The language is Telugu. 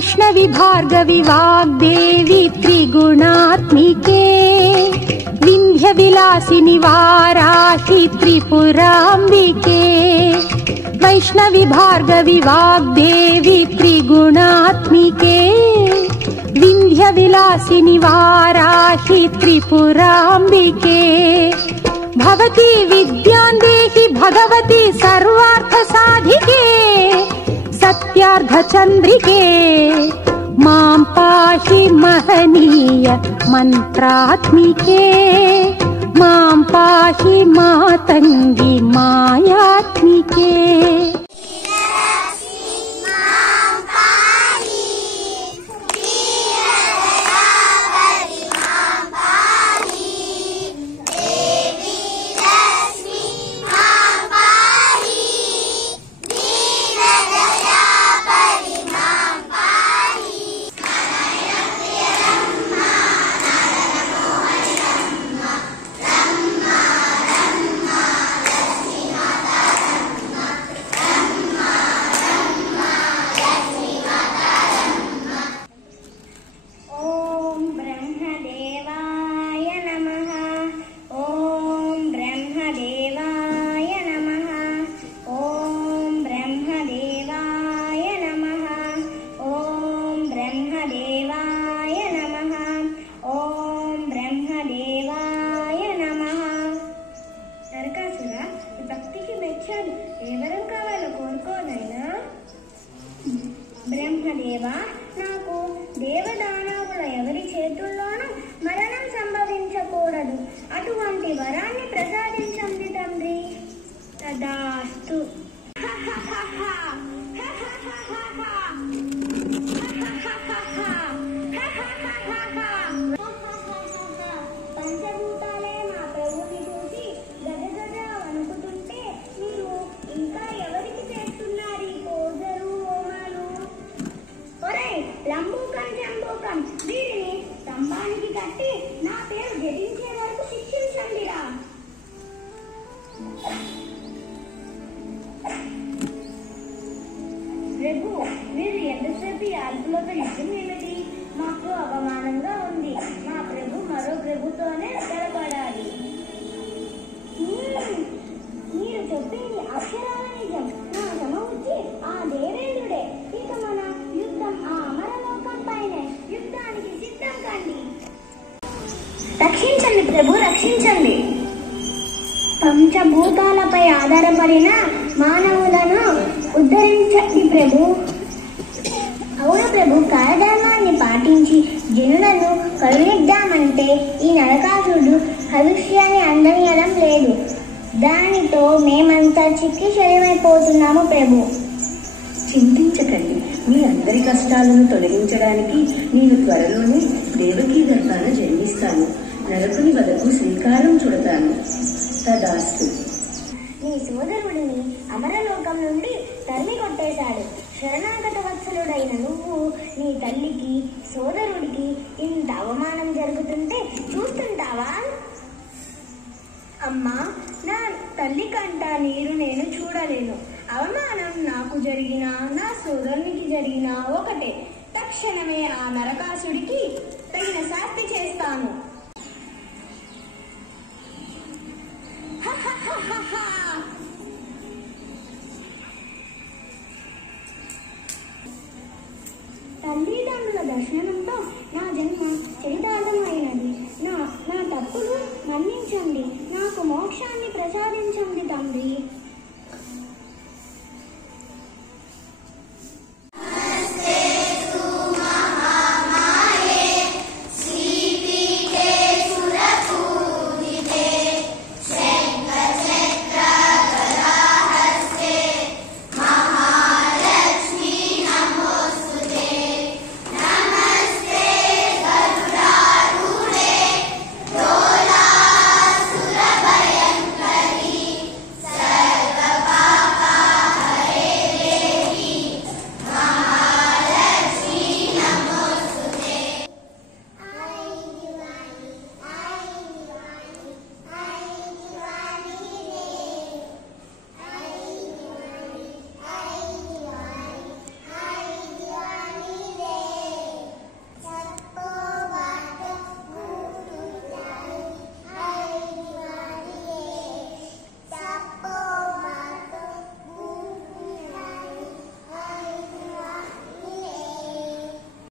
వైష్ణవి భార్గవి వాగ్దేవి త్రిగుణాత్మికే వింధ్య విలాసిని వారాహి త్రిపురాంబికే వైష్ణవి భార్గవి వాగ్దేవి త్రిగుణాత్మికే వింధ్య విలాసిని వారాహి త్రిపురాంబికే భవతి విద్యాందేహి భగవతి సర్వార్థ సాధికే సత్యార్థ చంద్రికే మాం పాహి మహనీయ మంత్రాత్మికే మాం పాహి మాతంగి మాయాత్మికే. ఎవరం కావాలో కోరుకోనైనా. బ్రహ్మదేవా, నాకు దేవదానవుల ఎవరి చేతుల్లోనూ మరణం సంభవించకూడదు. అటువంటి వరాన్ని ప్రసాదించండి తండ్రి. తదాస్తు. పంచభూతాలే మా ప్రభుని చూసి గజగజ వణుకుతుంటే మీరు ఇంకా ఎవరికి చేస్తున్నారు ఈ పూజలు హోమాలు? ఒరేయ్ లంబూకం జంబూకం, వీరిని స్తంభానికి కట్టి నా పేరు జపించే వరకు శిక్షించండిరా. ప్రభు, మీరు ఎంతసేపు ఈ అల్పులతో యుద్ధం ఏమిటి? మాకు అవమానంగా ఉంది. మా ప్రభు మరో ప్రభుతోనే గడపడాలి. మీరు చెప్పింది అక్షరాల నిజం. నా శ్రమ వచ్చి ఆ దేవేంద్రుడే. ఇక మన యుద్ధం ఆ అమరలోకం పైనే. యుద్ధానికి సిద్ధం కండి. రక్షించండి ప్రభు, రక్షించండి. పంచభూతాలపై ఆధారపడిన మానవులను ఉద్ధరించండి ప్రభు. అవును ప్రభు, కాలధర్మాన్ని పాటించి జనులను కరుణిద్దామంటే ఈ నరకాసుడు హవిష్యాన్ని అందనీయడం లేదు. దానితో మేమంతా చిక్కి శరీరమైపోతున్నాము ప్రభు. చింతించకండి, మీ అందరి కష్టాలను తొలగించడానికి నేను త్వరలోనే దేవకీ గర్భాన జన్మిస్తాను. నరకుని వదకు శ్రీకారం చుడతాను. తదాస్తు. నీ సోదరుడిని అమరలోకం నుండి తరిమి కొట్టేశాడు. శరణాగత వత్సలుడైన నువ్వు నీ తల్లికి సోదరుడికి ఇంత అవమానం జరుగుతుంటే చూస్తుంటావా? అమ్మా, నా తల్లి కంట నీరు నేను చూడలేను. అవమానం నాకు జరిగినా నా సోదరునికి జరిగినా ఒకటే. తక్షణమే ఆ నరకాసుడికి తగిన శాస్తి చేస్తాను. తల్లిదండ్రుల దర్శనంతో నా జన్మ చరితార్థమైనది. నా తప్పులు మన్నించండి. నాకు మోక్షాన్ని ప్రసాదించండి తండ్రి.